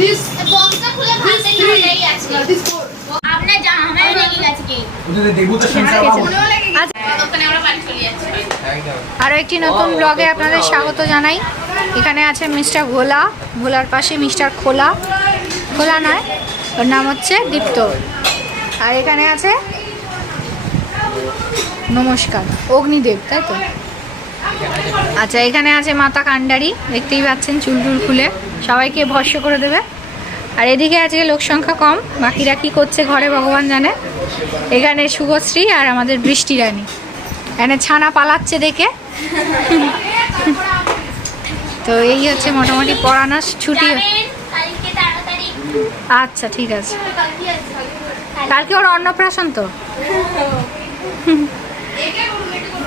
This, বক্সটা খুলে ভাতের this আছে। this four. আপনার জামাই লেগে গেছে কি? ওদের দেবুদের সংসার মনেও লেগে গেছে। দোকানে আমরা বাড়ি চলে যাচ্ছি। আরও একটি নতুন ব্লগে আপনাদের স্বাগত জানাই। এখানে আছে মিস্টার ভোলা ভোলার পাশে মিস্টার খোলা। খোলা নয় ওর নাম হচ্ছে দীপ্ত। আর এখানে আছে নমস্কার অগ্নিদেব তাই তো? আচ্ছা এখানে আছে মাতা কান্ডারি দেখতেই পাচ্ছেন চুল টুল খুলে। সবাইকে ভস্য করে দেবে। আর এদিকে আজকে লোক সংখ্যা কম, বাকিরা কি করছে ঘরে ভগবান জানে। এখানে শুভশ্রী আর আমাদের বৃষ্টি রানী। এখানে ছানা পালাচ্ছে দেখে। তো এই হচ্ছে মোটামুটি পড়ানোর ছুটি। আচ্ছা ঠিক আছে। কালকে ওর অন্নপ্রাশন তো।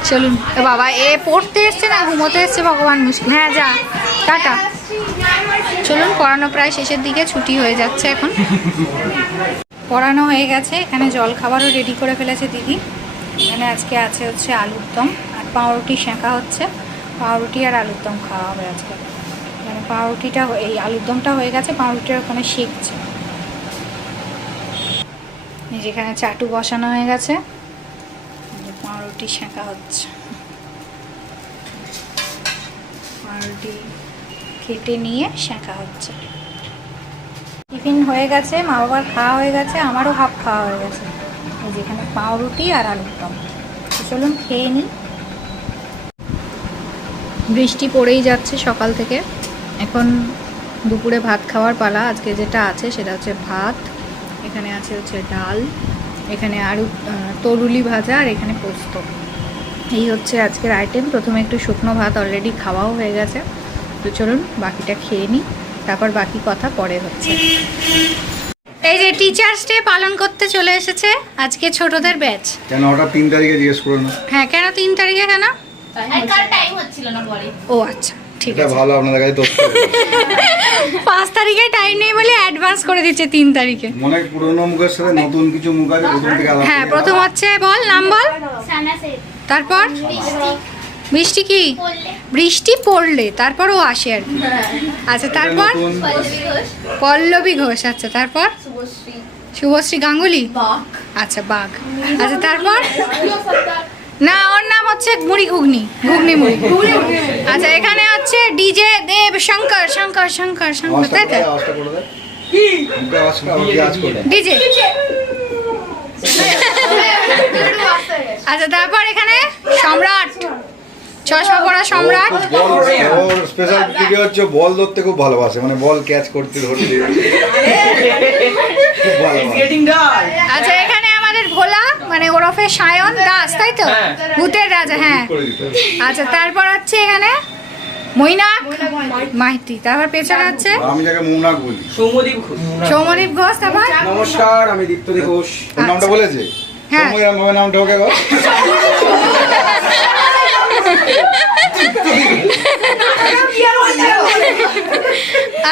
চলুন। বাবা, এ পড়তে এসছে না? ঘুমোতে এসছে ভগবান মুশকিল। হ্যাঁ যা। টাটা। চলুন, পড়ানো প্রায় শেষের দিকে, ছুটি হয়ে যাচ্ছে এখন। পড়ানো হয়ে গেছে, এখানে জল খাবারও রেডি করে ফেলেছে দিদি। এখানে আজকে আছে হচ্ছে আলুর দম, আর পাউরুটি শেঁকা হচ্ছে। পাউরুটি আর আলুর দম খাওয়া হবে আজকে। মানে পাউরুটিটা এই আলুর দমটা হয়ে গেছে, পাউরুটিটা ওখানে শেখছে যেখানে চাটু বসানো হয়ে গেছে পাউরুটি সেঁকা হচ্ছে। পাউরুটি কেটে নিয়ে সেঁকা হচ্ছে। টিফিন হয়ে গেছে মা বাবার খাওয়া হয়ে গেছে, আমারও হাফ খাওয়া হয়ে গেছে। যেখানে পাউরুটি আর আলুর দম। চলুন খেয়ে নিই। বৃষ্টি পড়েই যাচ্ছে সকাল থেকে। এখন দুপুরে ভাত খাওয়ার পালা। আজকে যেটা আছে সেটা হচ্ছে ভাত। এখানে আছে হচ্ছে ডাল। এখানে আরও তরুলি ভাজা আর এখানে পোস্ত। এই হচ্ছে আজকের আইটেম প্রথমে একটু শুকনো ভাত অলরেডি খাওয়াও হয়ে গেছে। তো চলুন বাকিটা খেয়ে নিই। তারপর বাকি কথা পরে হচ্ছে। এই যে টিচার্স ডে পালন করতে চলে এসেছে। আজকে ছোটদের ব্যাচ কেন? ওটা তিন তারিখে জিজ্ঞেস করো না। হ্যাঁ কেন তিন তারিখে কেন? টাইম হচ্ছিল না পরে। ও আচ্ছা ঠিক আছে। ভালো আপনাদের কাছে তথ্য। পাঁচ তারিখে টাইম নেই বলে অ্যাডভান্স করে দিচ্ছে তিন তারিখে। মনে হয় পুরোনো মুখের সাথে নতুন কিছু মুখ আছে প্রথম থেকে আলাদা হ্যাঁ প্রথম হচ্ছে বল নাম বল। সানা সে তারপর? বৃষ্টি কি? বৃষ্টি পড়লে তারপর ও আসে আর কি। আচ্ছা তারপর? পল্লবী ঘোষ আচ্ছা তারপর? শুভশ্রী। গাঙ্গুলি? আচ্ছা বাঘ। আচ্ছা তারপর? না, ওর নাম হচ্ছে মুড়ি ঘুগনি ঘুগনি মুড়ি। আচ্ছা এখানে হচ্ছে ডিজে দেব শঙ্কর শঙ্কর শঙ্কর শঙ্কর, তাই তো। ডিজে। আচ্ছা তারপর এখানে সম্রাট। চশমা পরা সম্রাট। ওর স্পেশাল দিকে হচ্ছে বল ধরতে খুব ভালোবাসে মানে বল ক্যাচ করতে ধরতে। আচ্ছা এখানে আমাদের ভোলা মানে ওরফে সায়ন দাস তাই তো? ভূতের রাজা হ্যাঁ। আচ্ছা তারপর হচ্ছে এখানে মৈনাক মাইতি। তারপর পেছনে হচ্ছে আমি যাকে মুনাক বলি। সৌমদীপ ঘোষ। সৌমদীপ ঘোষ তারপর? নমস্কার আমি দীপ্তদি ঘোষ। নামটা বলেছে? হ্যাঁ। নামটা ওকে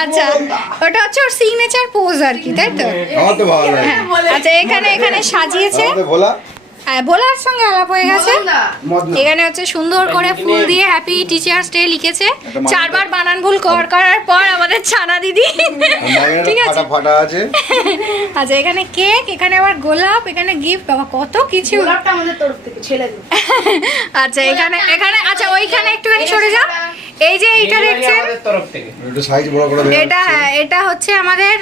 আচ্ছা ওটা হচ্ছে ওর সিগনেচার পোজ আর কি তাই তো হ্যাঁ আচ্ছা এখানে এখানে সাজিয়েছে হ্যাঁ, ভোলার সঙ্গে আলাপ হয়ে গেছে। এখানে হচ্ছে সুন্দর করে ফুল দিয়ে হ্যাপি টিচার্স ডে লিখেছে। চারবার বানান ভুল কর করার পর আমাদের ছানা দিদি। ঠিক আছে? ফাটা আছে। আচ্ছা এখানে কেক এখানে আবার গোলাপ এখানে গিফট বাবা কত কিছু। গোলাপটা আমাদের তরফ থেকে ছেলেদের আচ্ছা এখানে এখানে আচ্ছা ওইখানে একটুখানি সরে যাও। এই যে এইটা দেখছেন? আমাদের তরফ থেকে। একটু সাইজ বড় করে দেবে এটা হ্যাঁ এটা হচ্ছে আমাদের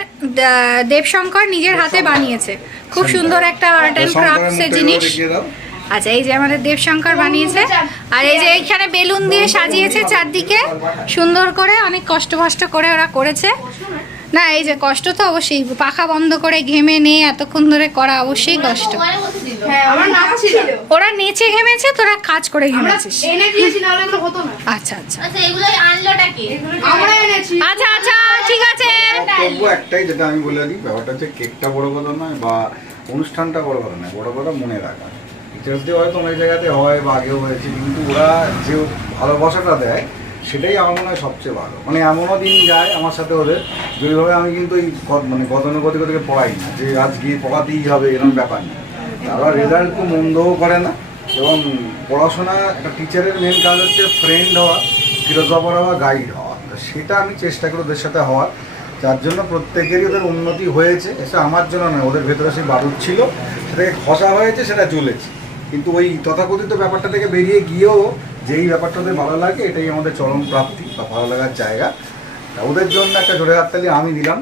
দেবশঙ্কর নিজের হাতে বানিয়েছে। খুব সুন্দর একটা আর্ট অ্যান্ড ক্রাফটস এর জিনিস। আচ্ছা এই যে আমাদের দেবশঙ্কর বানিয়েছে। আর এই যে এইখানে বেলুন দিয়ে সাজিয়েছে চারদিকে। সুন্দর করে অনেক কষ্ট কষ্ট করে ওরা করেছে। না এই যে কষ্ট তো অবশ্যই। পাখা বন্ধ করে ঘেমে নিয়ে এতক্ষণ ধরে করা অবশ্যই কষ্ট। হ্যাঁ আমার নাম ছিল। ওরা নেচে ঘেমেছে তোরা কাজ করে আমরা ঘেমেছিস। এনে দিয়েছি নাহলে এগুলো হতো না। আচ্ছা আচ্ছা। আচ্ছা এগুলো আনলোটাকে আমরা এনেছি। আচ্ছা আচ্ছা ঠিক আছে। একটাই যেটা আমি বলে দিই ব্যাপারটা হচ্ছে কেকটা বড় কথা নয় বা অনুষ্ঠানটা বড় কথা নয় বড় কথা মনে রাখা। টিচার্স ডে হয়তো অনেক জায়গাতে হয় বা আগেও হয়েছে কিন্তু ওরা যে ভালোবাসাটা দেয় সেটাই আমার মনে হয় সবচেয়ে ভালো। মানে এমনও দিন যায় আমার সাথে ওদের, যেভাবে আমি কিন্তু এই মানে গতানুগতিক থেকে পড়াই না, যে আজ গিয়ে পড়াতেই হবে এরকম ব্যাপার না। তারা রেজাল্ট খুব মন্দও করে না, এবং পড়াশোনা একটা টিচারের মেন কাজ হচ্ছে ফ্রেন্ড হওয়া ফিলোসফার হওয়া গাইড হওয়া। সেটা আমি চেষ্টা করি ওদের সাথে হওয়ার। যার জন্য প্রত্যেকেরই ওদের উন্নতি হয়েছে, এসে আমার জন্য নয়, ওদের ভেতরে সেই বাদুর ছিল, সেটাকে খসা হয়েছে, সেটা চলেছে কিন্তু ওই তথাকথিত ব্যাপারটা থেকে বেরিয়ে গিয়েও যেই ব্যাপারটা ওদের ভালো লাগে এটাই আমাদের চরম প্রাপ্তি বা ভালো লাগার জায়গা। তা ওদের জন্য একটা জোরে হাততালি আমি দিলাম।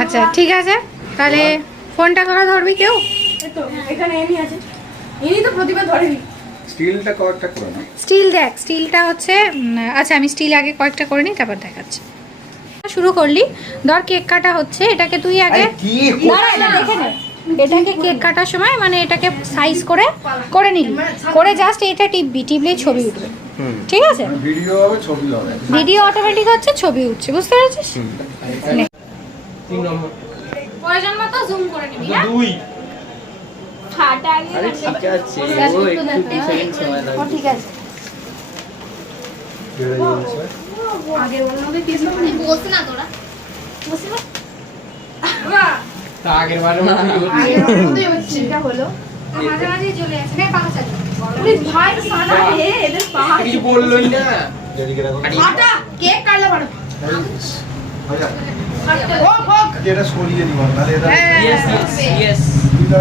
আচ্ছা ঠিক আছে তাহলে ফোনটা তোরা ধরবি কেউ? তো, এখানে এমনি আছে। ইনি তো প্রতিভা ধরেনি। স্টিলটা কয়েকটা করে না স্টিল দেখ স্টিলটা হচ্ছে আচ্ছা আমি স্টিল আগে কয়েকটা করে নিই তারপর দেখাচ্ছি। শুরু করলি। ধর কেক কাটা হচ্ছে এটাকে তুই আগে দেখে নে। এটাকে কেক কাটার সময় মানে এটাকে সাইজ করে করে নিলি করে জাস্ট এটা টিপবি টিপলেই ছবি উঠবে। ঠিক আছে? ভিডিও হবে ছবি হবে। ভিডিও অটোমেটিক হচ্ছে ছবি উঠছে। বুঝতে পেরেছিস? তিন নম্বর। প্রয়োজন মতো জুম করে নিবি হ্যাঁ? দুই। ফাটা আরে ঠিক আছে। ও একটু সেকেন্ড সময় ও লাগবে ঠিক আছে। আগে ওর মধ্যে কি বস না তোরা। বসে তা আগের হচ্ছে এটা হলো। মাঝে মাঝে চলে আসে। নে পাখা চালু ভাই সানা হে এদের পা কিছু বললোই না। আটা কেক কাটলে পারো এটা সরিয়ে দিব তাহলে এটা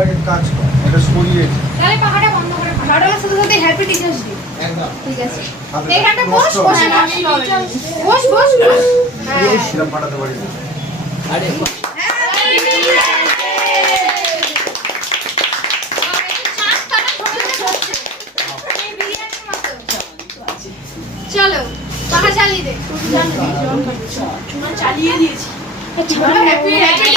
আগে কাজ কর এটা সরিয়ে তাহলে পাখাটা বন্ধ করে ফেল। সাথে সাথে হ্যাপি টিচার্স ডে ঠিক আছে। হাতে বস বস বস বস বস এই সিরাম ফাটাতে পারি। আরে চলো পাখা চালিয়ে দে। চালিয়ে দিয়েছি। হ্যাপি হ্যাপি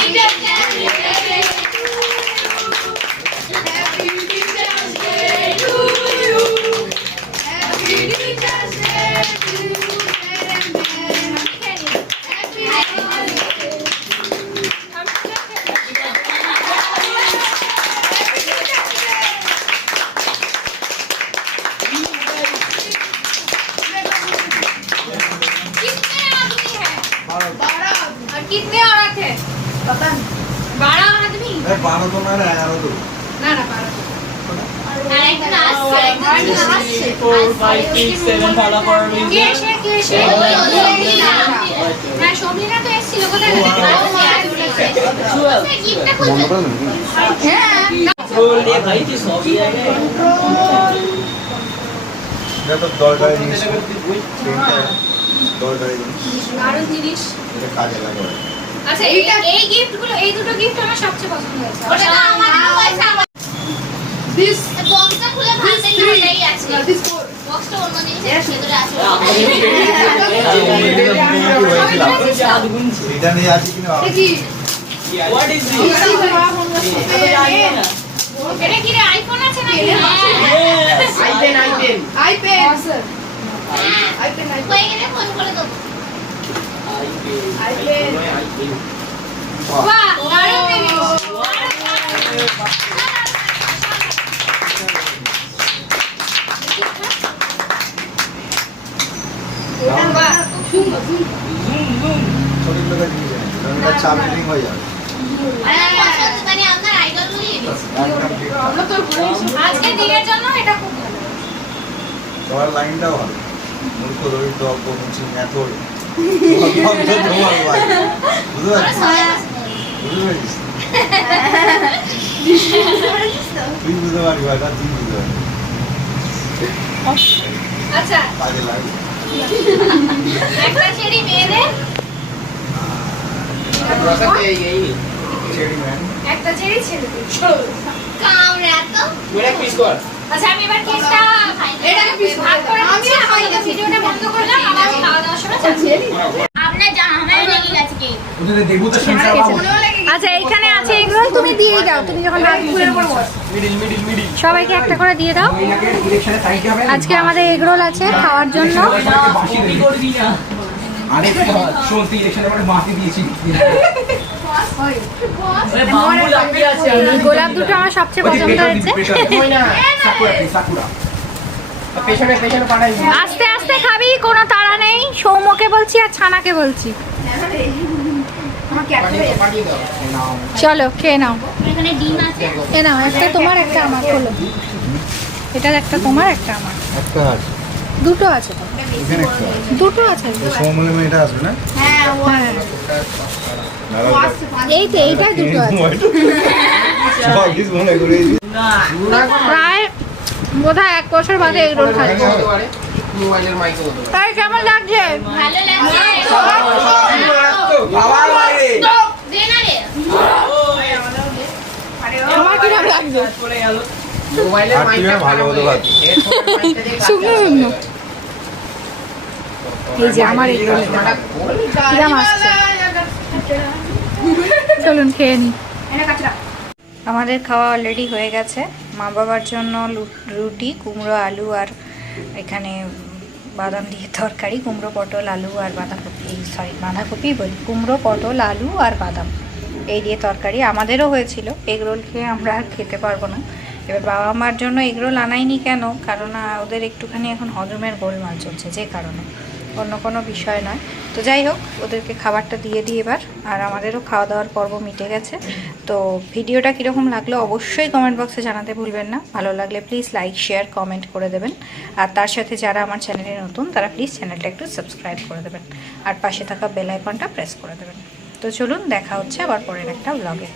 আচ্ছা এই গিফটগুলো এই দুটো গিফট আমার সবচেয়ে পছন্দ হয়েছে। দিস বক্সটা খুলে ভাবতে ওটাই আছে। দিস ফোর বক্সটা অন্য জিনিসের ভেতরে আছে এটা নিয়ে আসি কিনা দিস ইজ বাবা ফোন এটা কি রে আইফোন আছে নাকি? আইপেন আইপেন আইপ্যাড হয়ে গেলে ফোন করে দেবো। আইপেন আইপেন বাহ দারুণ জিনিস বাহ সুন্দর সুন্দর জুম জুম ছোট লোকে দিয়ে যায় এটা চার্জিং হয়ে যাবে আরে পছন্দ মানে আপনার আইডল বলি একদম ঠিক আমরা তো ঘুরেছি আজকে দিনের জন্য এটা খুব ভালো তোমার লাইনটাও ভালো মূর্খ দরিদ্র অল্প মুচি মেথর বুঝতে পারছিস সবাই আসবে বুঝতে পারছিস তুই বুঝতে পারবি ভাইটা তুই বুঝতে পারবি আচ্ছা। লাগে একটা ছেড়ি মেয়েদের এই এই চেরি ম্যান একটা ছেড়ি ছেলেদের কামড়ে এত ওরা পিস কর। আচ্ছা আমি এবার কেকটা এটাকে piece ভাগ করে আমি এটা ভিডিওটা বন্ধ করলাম আবার খাওয়া দাওয়ার সময় চালু আপনার জামায় লেগে গেছে কি? ওদের দেবুতা সংসার আচ্ছা এইখানে আছে তুমি দিয়েই দাও তুমি যখন হাত ধুয়ে মিডিল মিডিল মিডিল সবাইকে একটা করে দিয়ে দাও। আজকে আমাদের এগরোল আছে খাওয়ার জন্য। আরে শোন ইলেকশনে পরে মাটি দিয়েছিলি গোলাপ দুটো আমার সবচেয়ে পছন্দ হয়েছে। আস্তে আস্তে খাবি কোনো তাড়া নেই। সৌম্যকে বলছি আর ছানাকে বলছি। চলো খেয়ে নাও। এখানে এ নাও একটা তোমার একটা আমার হলো এটার একটা তোমার একটা আমার। একটা আছে। দুটো আছে দুটো আছে? সমলে মেয়েটা আসবে না? হ্যাঁ হ্যাঁ। এই তো এইটাই দুটো আছে। প্রায় বোধহয় এক বছর বাদে এগ রোল খাচ্ছি তাই কেমন লাগছে? ভালো লাগছে বাবার বাইরে দে না রে তোমার কীরকম লাগছে মোবাইলের আর তুই মাইকটা ভালো হতো ভাত। শুকনো শুকনো। এই যে আমার এগ রোল কিরাম আসছে? চলুন খেয়ে নি। আমাদের খাওয়া অলরেডি হয়ে গেছে। মা বাবার জন্য রুটি কুমড়ো আলু আর এখানে বাদাম দিয়ে তরকারি কুমড়ো পটল আলু আর বাঁধাকপি। সরি বাঁধাকপি বলি। কুমড়ো পটল আলু আর বাদাম। এই দিয়ে তরকারি। আমাদেরও হয়েছিল। এগরোল খেয়ে আমরা আর খেতে পারব না। এবার বাবা মার জন্য এগরোল আনাইনি কেন? কারণ ওদের একটুখানি এখন হজমের গোলমাল চলছে যে কারণে। অন্য কোনো বিষয় নয়। তো যাই হোক, ওদেরকে খাবারটা দিয়ে দিই এবার। আর আমাদেরও খাওয়া দাওয়ার পর্ব মিটে গেছে। তো ভিডিওটা কীরকম লাগল অবশ্যই কমেন্ট বক্সে জানাতে ভুলবেন না। ভালো লাগলে প্লিজ লাইক শেয়ার কমেন্ট করে দেবেন। আর তার সাথে যারা আমার চ্যানেলে নতুন, তারা প্লিজ চ্যানেলটা একটু সাবস্ক্রাইব করে দেবেন। আর পাশে থাকা বেল আইকনটা প্রেস করে দেবেন। তো চলুন, দেখা হচ্ছে আবার পরের একটা ব্লগে